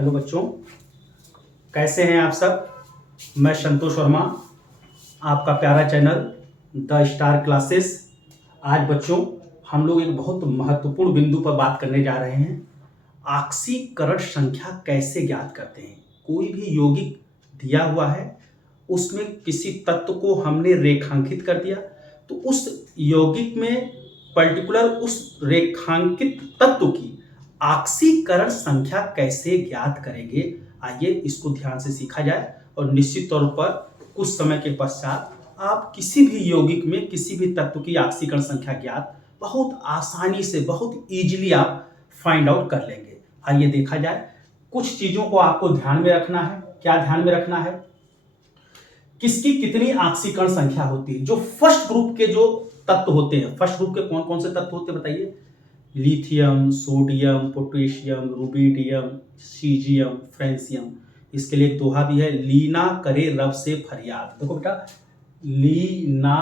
Hello बच्चों, कैसे हैं आप सब। मैं संतोष वर्मा, आपका प्यारा चैनल द स्टार क्लासेस। आज बच्चों हम लोग एक बहुत महत्वपूर्ण बिंदु पर बात करने जा रहे हैं। आक्सीकरण संख्या कैसे ज्ञात करते हैं। कोई भी यौगिक दिया हुआ है, उसमें किसी तत्व को हमने रेखांकित कर दिया, तो उस यौगिक में पर्टिकुलर उस रेखांकित तत्व की आक्सीकरण संख्या कैसे ज्ञात करेंगे। आइए इसको ध्यान से सीखा जाए और निश्चित तौर पर कुछ समय के पश्चात आप किसी भी यौगिक में किसी भी तत्व की आक्सीकरण संख्या ज्ञात बहुत आसानी से, बहुत इजीली आप फाइंड आउट कर लेंगे। आइए देखा जाए। कुछ चीजों को आपको ध्यान में रखना है। क्या ध्यान में रखना है? किसकी कितनी आक्सीकरण संख्या होती है। जो फर्स्ट ग्रुप के जो तत्व होते हैं, फर्स्ट ग्रुप के कौन कौन से तत्व होते हैं बताइए। Lithium, sodium, potassium, rubidium, caesium, francium. इसके लिए एक दोहा भी है, लीना करे रब से फरियाद। देखो बेटा, लीना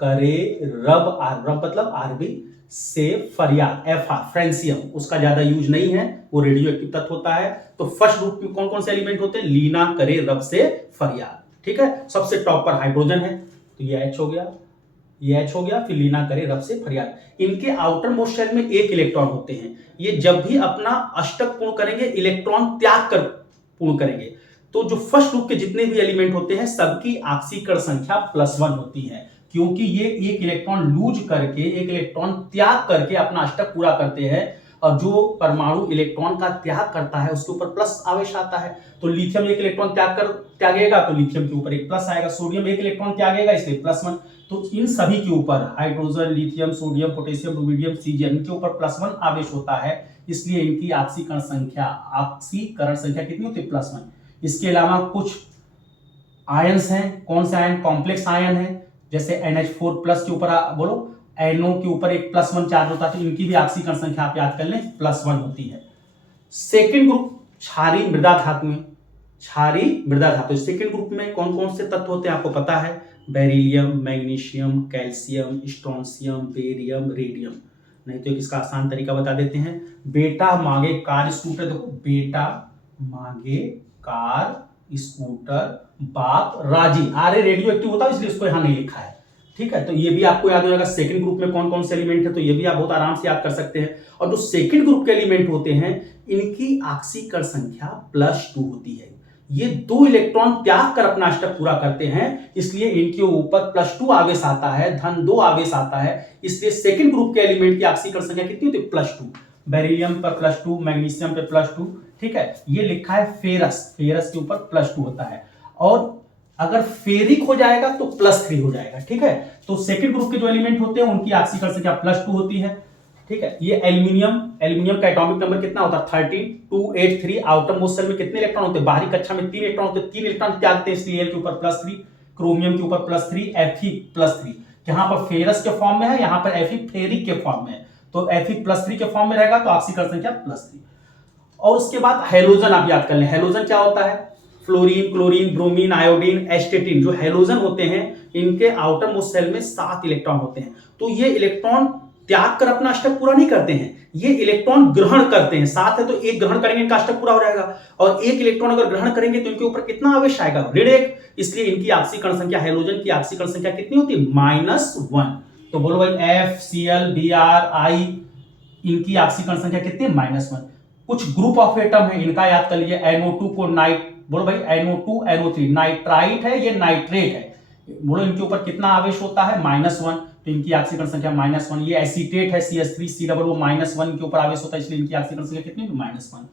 करे रब, रब मतलब आरबी से फरियाद, फ्रेंसियम उसका ज्यादा यूज नहीं है, वो रेडियो एक्टिव तत्व होता है। तो फर्स्ट ग्रुप में कौन कौन से एलिमेंट होते हैं? लीना करे रब से फरियाद। ठीक है, सबसे टॉप पर हाइड्रोजन है, तो ये H हो गया, ये H हो गया। फिर लीना करे रब से फरियाद। इनके आउटर मोस्ट शेल में एक इलेक्ट्रॉन होते हैं। ये जब भी अपना अष्टक पूर्ण करेंगे, इलेक्ट्रॉन त्याग कर पूर्ण करेंगे। तो जो फर्स्ट ग्रुप के जितने भी एलिमेंट होते हैं, सबकी आक्सीकरण संख्या +1 होती है, क्योंकि ये एक इलेक्ट्रॉन लूज करके, एक इलेक्ट्रॉन त्याग करके अपना अष्टक पूरा करते हैं। और जो परमाणु इलेक्ट्रॉन का त्याग करता है उसके ऊपर प्लस आवेश आता है। तो लिथियम एक इलेक्ट्रॉन त्यागेगा तो लिथियम के ऊपर एक प्लस आएगा। सोडियम एक इलेक्ट्रॉन त्यागेगा, इसलिए +1। तो इन सभी के ऊपर, hydrogen, lithium, sodium, potassium, rubidium, caesium, इनके ऊपर +1 आवेश होता है, इसलिए इनकी आक्सीकरण संख्या कितनी होती है? +1। इसके अलावा कुछ आयंस हैं। कौन से आयन? कॉम्प्लेक्स आयन है, जैसे NH4+ के ऊपर बोलो, NO के ऊपर एक +1 चार्ज होता है, तो इनकी भी आक्सीकरण संख्या आप याद कर लें, +1 होती है। सेकेंड ग्रुप क्षारीय मृदा धातु में, क्षारीय मृदा धातु। सेकेंड ग्रुप में कौन कौन से तत्व होते हैं आपको पता है? Beryllium, magnesium, calcium, strontium, barium, radium. नहीं तो इसका आसान तरीका बता देते हैं। बेटा मांगे कार स्कूटर, देखो बेटा मांगे कार स्कूटर, बाप राजी। आरे रेडियो एक्टिव होता है, इसलिए इसको यहां नहीं लिखा है। ठीक है, तो ये भी आपको याद हो जाएगा। सेकंड ग्रुप में कौन कौन से एलिमेंट है, तो ये भी आप बहुत आराम से याद कर सकते हैं। और जो सेकंड ग्रुप के एलिमेंट होते हैं, इनकी आक्सीकरण संख्या +2 होती है। ये 2 इलेक्ट्रॉन त्याग कर अपना अष्टक पूरा करते हैं, इसलिए इनके ऊपर +2 आवेश आता है, धन 2 आवेश आता है। इसलिए सेकंड ग्रुप के एलिमेंट की आक्सीकरण संख्या कितनी होती है? +2। बेरिलियम पर +2, मैग्नीशियम पे +2। ठीक है, ये लिखा है फेरस, फेरस के ऊपर +2 होता है। और अगर फेरिक हो जाएगा तो +3 हो जाएगा। ठीक है, तो सेकंड ग्रुप के जो एलिमेंट होते हैं उनकी आक्सीकरण संख्या +2 होती है। ठीक है, ये एल्यूमिनियम, एल्यूमिनियम का एटॉमिक नंबर कितना होता है? 13, 283। आउटर मोस्ट शेल में कितने इलेक्ट्रॉन होते हैं? बाहरी कक्षा में 3 इलेक्ट्रॉन होते हैं, 3 इलेक्ट्रॉन त्यागते हैं, इसलिए Al के ऊपर +3, क्रोमियम के ऊपर +3, Fe +3। यहाँ पर फेरस के फॉर्म में है, यहाँ पर Fe फेरिक के फॉर्म में है, तो Fe +3 के फॉर्म में रहेगा, तो आक्सीकरण संख्या +3। और उसके बाद हैलोजन आप याद कर लें। हैलोजन क्या होता है? Fluorine, chlorine, bromine, iodine, एस्टेटिन। जो हैलोजन होते हैं, इनके आउटर मोस्ट शेल में 7 इलेक्ट्रॉन होते हैं। तो ये इलेक्ट्रॉन त्याग कर अपना अष्टक पूरा नहीं करते हैं, ये इलेक्ट्रॉन ग्रहण करते हैं। 7 है तो एक ग्रहण करेंगे, इनका अष्टक पूरा हो जाएगा। और एक इलेक्ट्रॉन अगर ग्रहण करेंगे तो इनके ऊपर कितना आवेश आएगा? ऋण 1। इसलिए इनकी आक्सीकरण संख्या, हैलोजन की आक्सीकरण संख्या कितनी होती है? -1। तो बोलो भाई FCl, Br, I, इनकी आक्सीकरण संख्या कितनी है? -1। कुछ ग्रुप ऑफ एटम है, इनका याद कर लीजिए। NO2 को बोलो भाई NO2, NO3 नाइट्राइट है, ये नाइट्रेट है। बोलो इनके ऊपर कितना आवेश होता है? -1। तो इनकी आक्सीकरण संख्या -1। ये एसीटेट है, CH3, वो -1 के ऊपर आवेश होता है, इसलिए इनकी आक्सीकरण संख्या कितनी होगी? -1।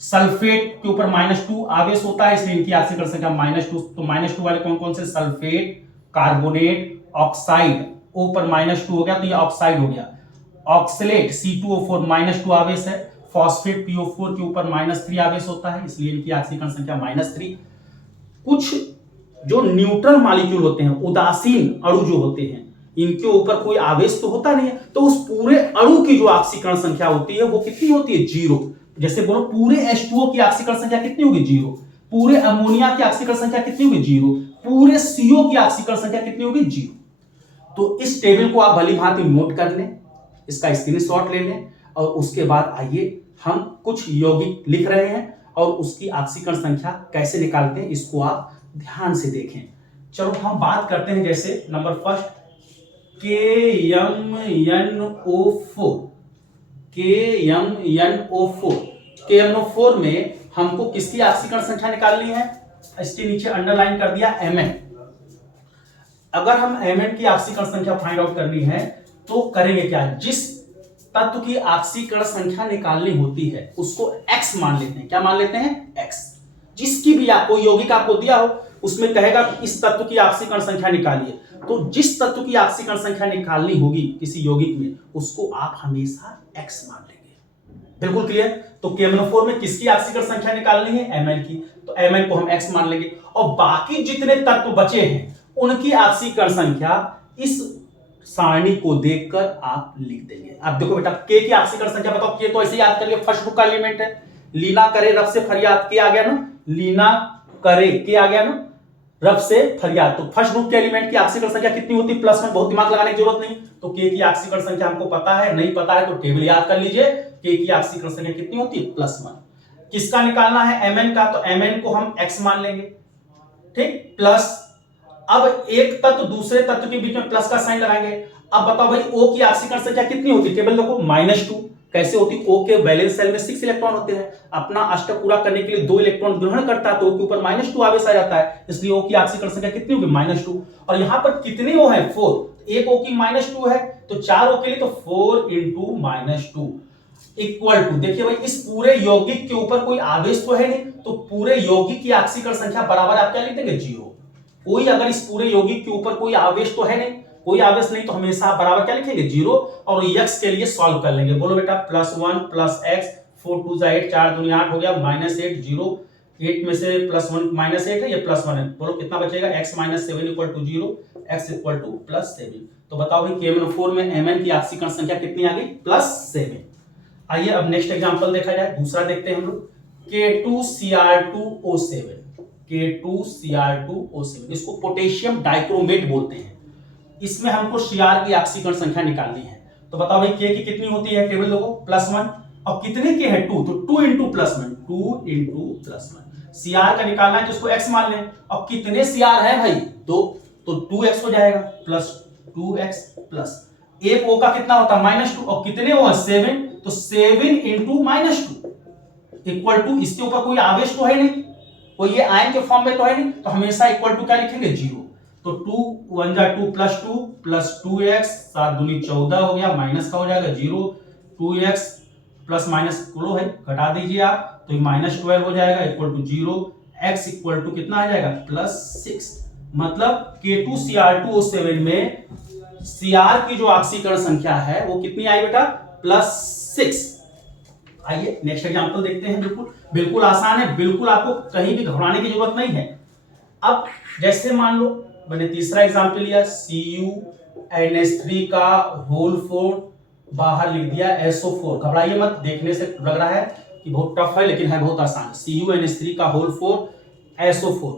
सल्फेट के ऊपर -2 आवेश होता है, इसलिए इनकी आक्सीकरण संख्या -2। तो -2 वाले कौन कौन से? Sulphate, carbonate, oxide. O पर -2 हो गया तो ये ऑक्साइड हो गया। ऑक्सलेट C2O4 -2 आवेश है। फॉस्फेट PO4 के ऊपर -3 आवेश होता है, इसलिए इनकी आक्सीकरण संख्या -3। कुछ जो न्यूट्रल मॉलिक्यूल होते हैं, उदासीन अणु जो होते हैं, इनके ऊपर कोई आवेश तो होता नहीं है, तो उस पूरे अणु की जो आक्सीकरण संख्या होती है वो कितनी होती है? 0। जैसे बोलो पूरे H2O की आक्सीकरण संख्या कितनी होगी? 0। पूरे अमोनिया की आक्सीकरण संख्या कितनी होगी? 0। पूरे CO की आक्सीकरण संख्या कितनी होगी? 0। तो इस टेबल को आप भली भांति नोट कर लें, इसका स्क्रीनशॉट ले लें, और उसके बाद आइए हम कुछ यौगिक लिख रहे हैं और उसकी ऑक्सीकरण संख्या कैसे निकालते हैं इसको आप ध्यान से देखें। चलो हम बात करते हैं, जैसे नंबर फर्स्ट KMnO4। KMnO4 में हमको किसकी ऑक्सीकरण संख्या निकालनी है, इसके नीचे अंडरलाइन कर दिया Mn। अगर हम Mn की ऑक्सीकरण संख्या फाइंड आउट करनी है तो करेंगे क्या, जिस तत्व की ऑक्सीकरण संख्या निकालनी होती है उसको x मान लेते हैं। क्या मान लेते हैं, x। जिसकी भी आपको यौगिक आपको दिया हो उसमें कहेगा इस तत्व की ऑक्सीकरण संख्या निकालिए, तो जिस तत्व की ऑक्सीकरण संख्या निकालनी होगी किसी यौगिक में उसको आप हमेशा x मान लेंगे। बिल्कुल क्लियर। तो KMnO4 में किसकी ऑक्सीकरण संख्या निकालनी है, Mn की, तो Mn को हम x मान लेंगे और बाकी जितने तत्व बचे हैं उनकी ऑक्सीकरण संख्या इस सारणी को देखकर आप लिख देंगे। अब देखो बेटा K की ऑक्सीकरण संख्या बताओ, K तो ऐसे याद कर लिया, फर्स्ट बुक का एलिमेंट है। लीना करे रब से फरियाद, K आ गया ना, लीना करे K आ गया ना, रब से फरियाद। तो फर्स्ट ग्रुप के एलिमेंट की ऑक्सीकरण संख्या कितनी होती है, +1। बहुत दिमाग लगाने की जरूरत नहीं। तो K की ऑक्सीकरण संख्या हमको पता है, नहीं पता है तो टेबल याद कर लीजिए। K की ऑक्सीकरण संख्या कितनी होती है, +1। किसका निकालना है, Mn का, तो Mn को हम x मान लेंगे, ठीक, प्लस। अब एक तत्व दूसरे तत्व के बीच में प्लस का साइन लगाएंगे। अब बताओ भाई O की ऑक्सीकरण संख्या कितनी होती है, टेबल देखो, -2। कैसे होती, O के वैलेंस शेल में 6 इलेक्ट्रॉन होते हैं, अपना अष्टक पूरा करने के लिए 2 इलेक्ट्रॉन ग्रहण करता है तो O के ऊपर -2 आवेश आ जाता है, इसलिए O की ऑक्सीकरण संख्या कितनी होगी, -2। और यहां पर कितने O है, 4। एक O की -2 है तो 4 O के लिए तो 4 × -2 इक्वल टू, देखिए भाई इस पूरे यौगिक के ऊपर कोई आवेश तो है नहीं, तो पूरे यौगिक की ऑक्सीकरण संख्या बराबर आप क्या लिख देंगे, 0। कोई अगर इस पूरे यौगिक के ऊपर कोई आवेश तो है नहीं, कोई आवेश नहीं, तो हमेशा आप बराबर क्या लिखेंगे, 0। और x के लिए सॉल्व कर लेंगे। बोलो बेटा, +1 + x, 4 2 8, 4 दूनी 8 हो गया, -8 0। 8 में से +1 -8 है, ये +1 है। बोलो कितना बचेगा, x - 7 = 0, x = +7। तो बताओ भाई KMnO4 में Mn की ऑक्सीकरण संख्या कितनी आ गई, +7। आइए अब नेक्स्ट एग्जांपल देखा जाए, दूसरा देखते हैं हम लोग, K2Cr2O7। K2Cr2O7 इसको पोटेशियम डाइक्रोमेट बोलते हैं। इसमें हमको Cr की ऑक्सीकरण संख्या निकालनी है। तो बताओ भाई K की कितनी होती है, टेबल देखो, +1। और कितने K है, 2, तो 2 × +1, 2 × +1। Cr का निकालना है तो इसको x मान लें। और कितने Cr है भाई, 2, तो 2x हो जाएगा, +2x प्लस एक O का कितना होता है, -2। और कितने O है, 7, तो 7 × -2 इक्वल टू, इसके ऊपर कोई आवेश तो है नहीं, कोई ये आयन के फॉर्म में तो है नहीं, तो हमेशा इक्वल टू क्या लिखेंगे, 0। तो 2 1 जा 2 +2 +2x, 7 दूनी 14 हो गया, माइनस का हो जाएगा 0। 2x प्लस माइनस बोलो है, घटा दीजिए आप, तो -12 हो जाएगा equal to 0। x equal to कितना आ जाएगा, +6। मतलब K2Cr2O7 में Cr की जो ऑक्सीकरण संख्या है वो कितनी आई बेटा, +6। आइए नेक्स्ट एग्जांपल देखते हैं। बिल्कुल बिल्कुल आसान है, बिल्कुल आपको कहीं भी घबराने की जरूरत नहीं है। अब जैसे मान लो मैंने तीसरा एग्जांपल लिया, CuNH3 का होल 4 बाहर लिख दिया SO4। घबराइए मत, देखने से लग रहा है कि बहुत टफ है लेकिन है बहुत आसान। CuNH3 का होल 4 SO4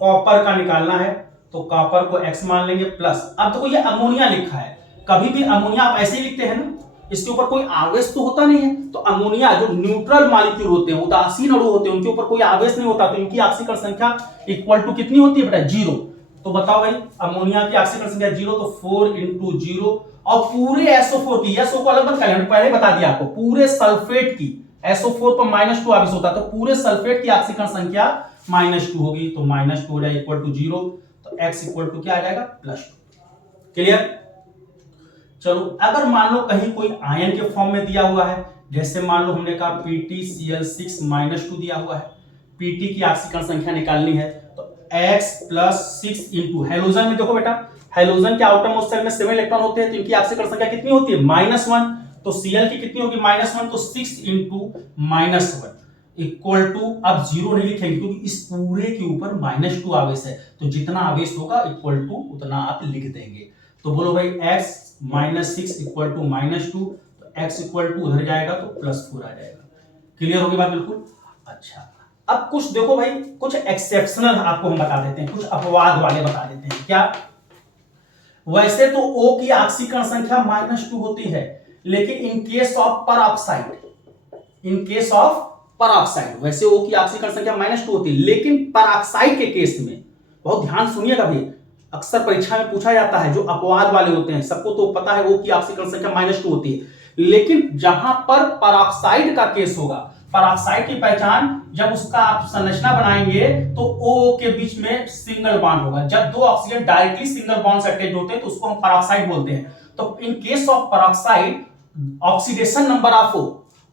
कॉपर का निकालना है, तो कॉपर को x मान लेंगे प्लस। अब देखो ये अमोनिया लिखा है, कभी भी अमोनिया आप ऐसे ही लिखते हैं ना, इसके ऊपर कोई आवेश तो होता नहीं है। तो अमोनिया जो न्यूट्रल मॉलिक्यूल होते हैं, उदासीन अणु होते हैं, उनके ऊपर कोई आवेश नहीं होता, तो इनकी ऑक्सीकरण संख्या इक्वल टू कितनी होती है बेटा, 0। तो बताओ भाई अमोनिया की ऑक्सीकरण संख्या 0, तो 4 × 0। और पूरे SO4 की, SO को अलग मत कर, पहले बता दिया आपको, पूरे सल्फेट की SO4 पर -2 आवेश होता है, तो पूरे सल्फेट की ऑक्सीकरण संख्या -2 होगी, तो -2 हो जाएगा इक्वल टू 0। तो x इक्वल टू क्या आ जाएगा, +2। क्लियर। चलो अगर मान लो कहीं कोई आयन के फॉर्म में दिया हुआ है, जैसे मान लो हमने कहा PtCl6 -2 दिया हुआ है, Pt की ऑक्सीकरण संख्या निकालनी है, तो x + 6 × हेलोजन में देखो बेटा, हेलोजन के आउटर मोस्ट शेल में 7 इलेक्ट्रॉन होते हैं, तो इनकी ऑक्सीकरण संख्या कितनी होती है, -1। तो Cl की कितनी होगी, -1, तो 6 × -1 इक्वल टू, अब 0 नहीं लिखेंगे क्योंकि इस पूरे के ऊपर -2 आवेश है, तो जितना आवेश होगा इक्वल टू उतना आप लिख देंगे। तो बोलो भाई x -6 इक्वल टू -2, तो x इक्वल टू उधर जाएगा तो +4 आ जाएगा। क्लियर होगी बात बिल्कुल। अच्छा अब कुछ देखो भाई, कुछ एक्सेप्शनल आपको हम बता देते हैं, कुछ अपवाद वाले बता देते हैं। क्या, वैसे तो O की ऑक्सीकरण संख्या -2 होती है, लेकिन in case of peroxide, in case of peroxide. वैसे O की ऑक्सीकरण संख्या -2 होती है, लेकिन पराऑक्साइड के केस में बहुत ध्यान सुनिएगा भाई, अक्सर परीक्षा में पूछा जाता है, जो अपवाद वाले होते हैं सबको तो पता है O की ऑक्सीकरण संख्या -2 होती है, लेकिन जहां पर पराऑक्साइड का केस होगा, पराऑक्साइड की पहचान जब उसका आप संरचना बनाएंगे तो O के बीच में सिंगल बॉन्ड होगा। जब दो ऑक्सीजन डायरेक्टली सिंगल बॉन्ड से अटैच होते हैं तो उसको हम पराऑक्साइड बोलते हैं। तो in case of peroxide, oxidation number of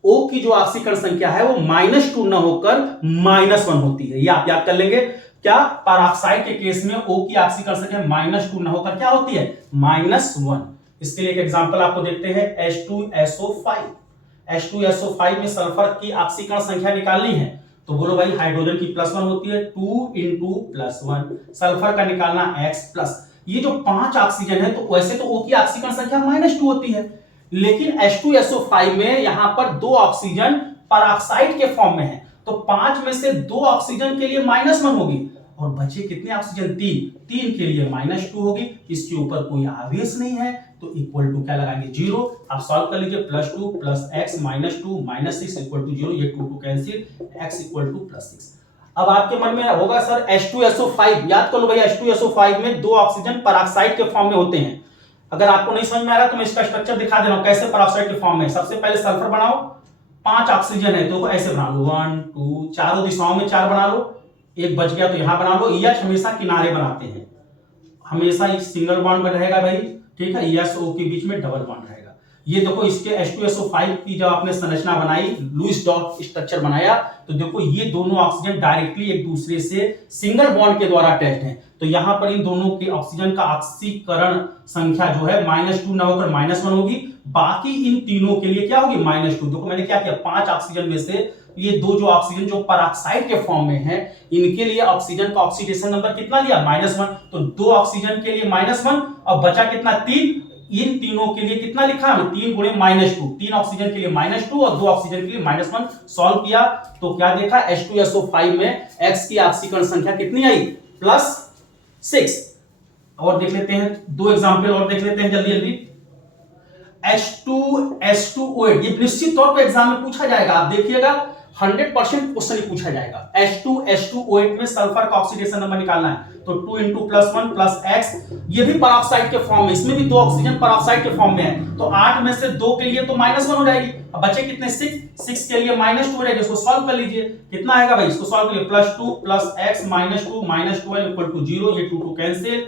O की जो ऑक्सीकरण संख्या है वो -2 न होकर -1 होती है। ये आप याद कर लेंगे। क्या पराऑक्साइड के केस में O की ऑक्सीकरण संख्या -2 न होकर क्या होती है? -1। इसके लिए एक एग्जांपल आपको देखते हैं, H2SO5। H2SO5 में सल्फर की ऑक्सीकरण संख्या निकालनी है तो बोलो भाई, हाइड्रोजन की +1 होती है, 2 × +1, सल्फर का निकालना X+। ये जो 5 ऑक्सीजन है तो वैसे तो O की ऑक्सीकरण संख्या -2 होती है, लेकिन H2SO5 में यहां पर 2 ऑक्सीजन पराऑक्साइड के फॉर्म में है, तो 5 में से 2 ऑक्सीजन के लिए -1 होगी और बचे कितने ऑक्सीजन? 3 के लिए -2 होगी। इसके ऊपर कोई आवेश नहीं है तो इक्वल टू क्या लगाएंगे? 0। आप सॉल्व कर लीजिए, +2 + x -2 -6 = 0। ये 2 कैंसिल, x = +6। अब आपके मन में होगा सर H2SO5 याद कर लो भाई, H2SO5 में 2 ऑक्सीजन पराऑक्साइड के फॉर्म में होते हैं। अगर आपको नहीं समझ में आ रहा तो मैं इसका स्ट्रक्चर दिखा दे रहा हूं कैसे पराऑक्साइड के फॉर्म में। सबसे पहले सल्फर बनाओ, 5 ऑक्सीजन है तो ऐसे बना लो, 1 2, चारों दिशाओं में 4 बना लो, एक बच गया तो यहां बना लो। EH हमेशा किनारे बनाते हैं, हमेशा एक सिंगल बॉन्ड रहेगा भाई, ठीक है। ES O के बीच में डबल बॉन्ड रहेगा। ये देखो इसके H2SO5 की जब आपने संरचना बनाई, लुईस डॉट स्ट्रक्चर बनाया, तो देखो ये दोनों ऑक्सीजन डायरेक्टली एक दूसरे से सिंगल बॉन्ड के द्वारा अटैच्ड हैं। तो यहां पर इन दोनों के ऑक्सीजन का ऑक्सीकरण संख्या जो है -2 न होकर -1 होगी। बाकी इन तीनों के लिए क्या होगी? -2। देखो मैंने क्या किया, 5 ऑक्सीजन में से ये 2 जो ऑक्सीजन जो पराऑक्साइड के फॉर्म में है, इनके लिए ऑक्सीजन का ऑक्सीडेशन नंबर कितना लिया? -1। तो 2 ऑक्सीजन के लिए -1 और बचा कितना? 3। इन तीनों के लिए कितना लिखा है? 3 × -2। 3 ऑक्सीजन के लिए -2 और 2 ऑक्सीजन के लिए -1। सॉल्व किया तो क्या देखा? H2SO5 में X की ऑक्सीकरण संख्या कितनी आई? +6। और देख लेते हैं 2 एग्जांपल और देख लेते हैं जल्दी जल्दी। H2SO8, ये निश्चित तौर पे एग्जाम में पूछा जाएगा, आप देखिएगा 100% क्वेश्चन पूछा जाएगा। H2SO8 में सल्फर का ऑक्सीडेशन नंबर निकालना है तो 2 × +1 + x, ये भी पराऑक्साइड के फॉर्म में, इसमें भी 2 ऑक्सीजन पराऑक्साइड के फॉर्म में है, तो 8 में से 2 के लिए तो -1 हो जाएगी। अब बचे कितने? 6 के लिए -2 हो जाएगा। इसको सॉल्व कर लीजिए, कितना आएगा भाई? इसको सॉल्व करिए, +2 + x -2 -12 = 0। ये 2 कैंसिल।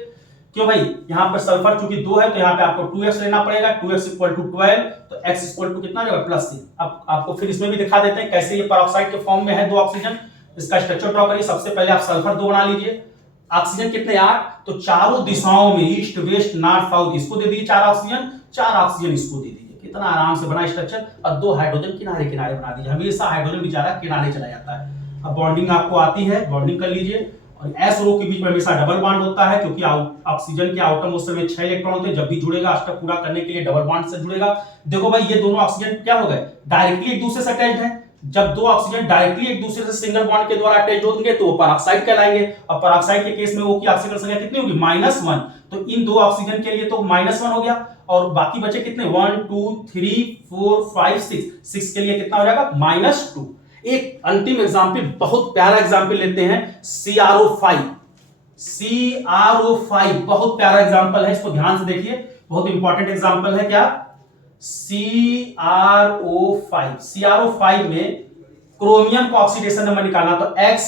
क्यों भाई? यहां पर सल्फर चूंकि 2 है तो यहां पे आपको 2x लेना पड़ेगा, 2x = 12, तो x = कितना आ जाएगा? +3। अब आपको फिर इसमें भी दिखा देते हैं कैसे ये पराऑक्साइड के फॉर्म में है 2 ऑक्सीजन। इसका स्ट्रक्चर ड्रॉ करिए। सबसे पहले आप सल्फर 2 बना लीजिए। ऑक्सीजन कितने? 8, तो चारों दिशाओं में ईस्ट वेस्ट नॉर्थ साउथ इसको दे दीजिए 4 ऑक्सीजन, 4 ऑक्सीजन इसको दे दीजिए। कितना आराम से बना स्ट्रक्चर। और 2 हाइड्रोजन किनारे किनारे बना दीजिए, हमेशा हाइड्रोजन बेचारा किनारे चला जाता है। अब बॉन्डिंग आपको आती है, बॉन्डिंग कर लीजिए। और S और O के बीच में हमेशा डबल बॉन्ड होता है, क्योंकि ऑक्सीजन के आउटर मोस्ट में 6 इलेक्ट्रॉन होते हैं। जब भी जुड़ेगा अष्टक पूरा करने के लिए डबल बॉन्ड से जुड़ेगा। देखो भाई ये दोनों ऑक्सीजन क्या हो गए? डायरेक्टली एक दूसरे से अटैच्ड हैं। जब 2 ऑक्सीजन डायरेक्टली एक दूसरे से सिंगल बॉन्ड के द्वारा अटैच होंगे तो वो पराऑक्साइड कहलाएंगे। और पराऑक्साइड के केस में O की ऑक्सीकरण संख्या कितनी होगी? -1। तो इन 2 ऑक्सीजन के लिए तो -1 हो गया और बाकी बचे कितने? 1 2 3 4 5 6 के लिए कितना हो जाएगा? -2। एक अंतिम एग्जाम्पल, बहुत प्यारा एग्जाम्पल लेते हैं, CrO5। CrO5 बहुत प्यारा एग्जाम्पल है, इसको ध्यान से देखिए, बहुत इंपॉर्टेंट एग्जाम्पल है। क्या? CrO5 में क्रोमियम का ऑक्सीडेशन नंबर निकालना, तो X+।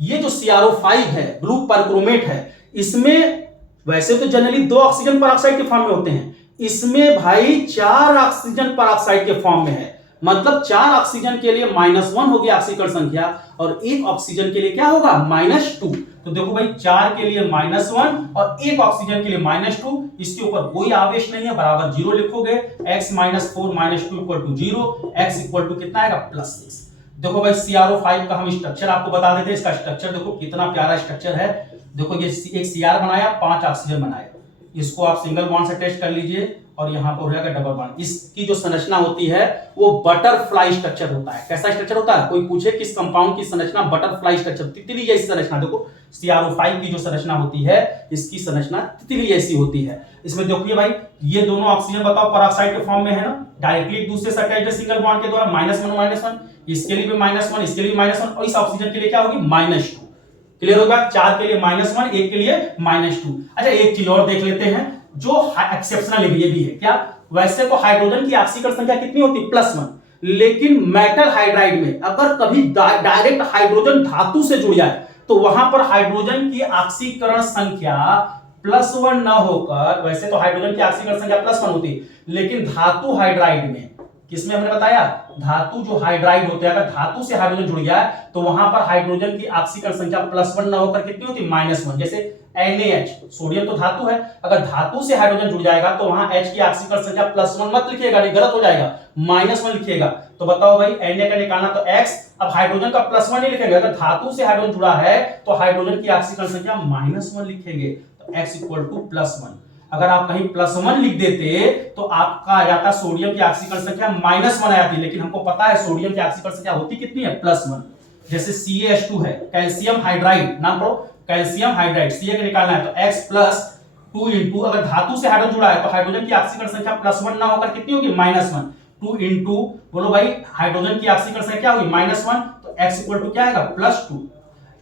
ये जो CrO5 है, ब्लू परक्रोमेट है, इसमें वैसे तो जनरली 2 ऑक्सीजन पराऑक्साइड के फॉर्म में होते हैं, इसमें भाई 4 ऑक्सीजन पराऑक्साइड के फॉर्म में है। मतलब 4 ऑक्सीजन के लिए -1 होगी ऑक्सीकरण संख्या और 1 ऑक्सीजन के लिए क्या होगा? -2। तो देखो भाई 4 के लिए -1 और 1 ऑक्सीजन के लिए -2, इसके ऊपर कोई आवेश नहीं है, बराबर 0 लिखोगे। x - 4 - 2 = 0, x = कितना आएगा? +6। देखो भाई CrO5 का हम स्ट्रक्चर आपको बता देते हैं। इसका स्ट्रक्चर देखो कितना प्यारा स्ट्रक्चर है। देखो ये एक Cr बनाया, 5 ऑक्सीजन बनाया, इसको आप सिंगल बॉन्ड से टेस्ट कर लीजिए और यहाँ पर हो जाएगा डबल बॉन्ड। इसकी जो संरचना होती है वो बटरफ्लाई स्ट्रक्चर होता है। कैसा स्ट्रक्चर होता है? कोई पूछे किस कंपाउंड की संरचना, बटरफ्लाई स्ट्रक्चर, तितली जैसी संरचना। देखो CrO5 की जो संरचना होती है इसकी संरचना तितली जैसी होती है। इसमें देखिए भाई ये दोनों ऑक्सीजन बताओ पेरोक्साइड के फॉर्म में है ना, डायरेक्टली एक दूसरे से अटैच्ड है सिंगल बॉन्ड के द्वारा, -1 इसके लिए भी -1 इसके लिए भी -1 और इस ऑक्सीजन के लिए क्या होगी -2। क्लियर होगा? 4 के लिए -1 1 के लिए -2। अच्छा एक चीज और देख लेते हैं जो एक्सेप्शनल ये भी है। क्या? वैसे तो हाइड्रोजन की ऑक्सीकरण संख्या कितनी होती है? +1, लेकिन मेटल हाइड्राइड में अगर कभी डायरेक्ट हाइड्रोजन धातु से जुड़ जाए तो वहां पर हाइड्रोजन की ऑक्सीकरण संख्या +1 न होकर, वैसे तो हाइड्रोजन की ऑक्सीकरण संख्या +1 होती है, लेकिन धातु हाइड्राइड में, किसमें हमने बताया, धातु जो हाइड्राइड होते हैं, अगर धातु से हाइड्रोजन जुड़ गया तो वहां पर हाइड्रोजन की ऑक्सीकरण संख्या +1 न होकर कितनी होती है? -1। जैसे NaH, सोडियम तो धातु है, अगर धातु से हाइड्रोजन जुड़ जाएगा तो वहां H की ऑक्सीकरण संख्या +1 मत लिखिएगा, नहीं गलत हो जाएगा, -1 लिखिएगा। तो बताओ भाई Na का निकालना तो X, अब हाइड्रोजन का +1 नहीं लिखेंगे, अगर धातु से हाइड्रोजन जुड़ा है तो हाइड्रोजन की ऑक्सीकरण संख्या -1 लिखेंगे, तो X = +1। अगर आप कहीं +1 लिख देते तो आपका आ जाता सोडियम की ऑक्सीकरण संख्या -1 आ जाती, लेकिन हमको पता है सोडियम की ऑक्सीकरण संख्या होती कितनी है? +1। जैसे CaH2 है, कैल्शियम हाइड्राइड, नाम पढ़ो कैल्शियम हाइड्राइड, Ca का निकालना है तो X + 2 इंटू, अगर धातु से हाइड्रोजन जुड़ा है तो हाइड्रोजन की ऑक्सीकरण संख्या +1 ना होकर कितनी होगी? -1। 2 इंटू, बोलो भाई हाइड्रोजन की ऑक्सीकरण संख्या क्या होगी? -1, तो X = क्या आएगा? +2।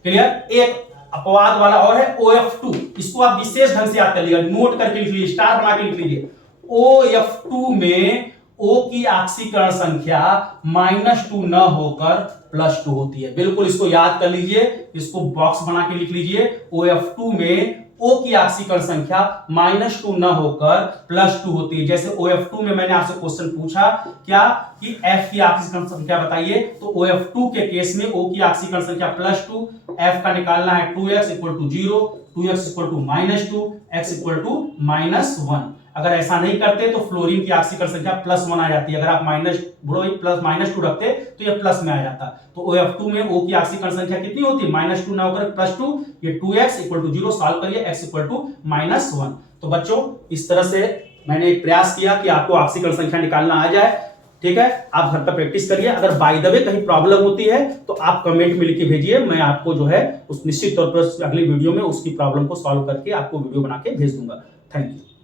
क्लियर? एक अपवाद वाला और है OF2, इसको आप विशेष ढंग से याद कर लीजिए, नोट करके लिख लीजिए, स्टार बना के लिख लीजिए। OF2 में O की ऑक्सीकरण संख्या -2 न होकर +2 होती है। बिल्कुल इसको याद कर लीजिए, इसको बॉक्स बना के लिख लीजिए। OF2 में O की ऑक्सीकरण संख्या -2 न होकर +2 होती है। जैसे OF2 में मैंने आपसे क्वेश्चन पूछा क्या कि F की ऑक्सीकरण संख्या बताइए, तो OF2 के केस में O की ऑक्सीकरण संख्या +2, F का निकालना है 2x = 0, 2x = -2, x = -1। अगर ऐसा नहीं करते तो फ्लोरीन की ऑक्सीकरण संख्या +1 आ जाती है। अगर आप -2 रखते तो ये प्लस में आ जाता। तो OF2 में O की ऑक्सीकरण संख्या कितनी होती है? -2 ना होकर +2, ये 2x = 0 सॉल्व करिए, x = -1। तो बच्चों इस तरह से मैंने एक प्रयास किया कि आपको ऑक्सीकरण संख्या निकालना आ जाए। ठीक है, आप घर पर प्रैक्टिस करिए। अगर बाय द वे कहीं प्रॉब्लम होती है तो आप कमेंट में लिख के भेजिए, मैं आपको जो है उस निश्चित तौर पर अगली वीडियो में उसकी प्रॉब्लम को सॉल्व करके आपको वीडियो बना के भेज दूंगा। Thank you.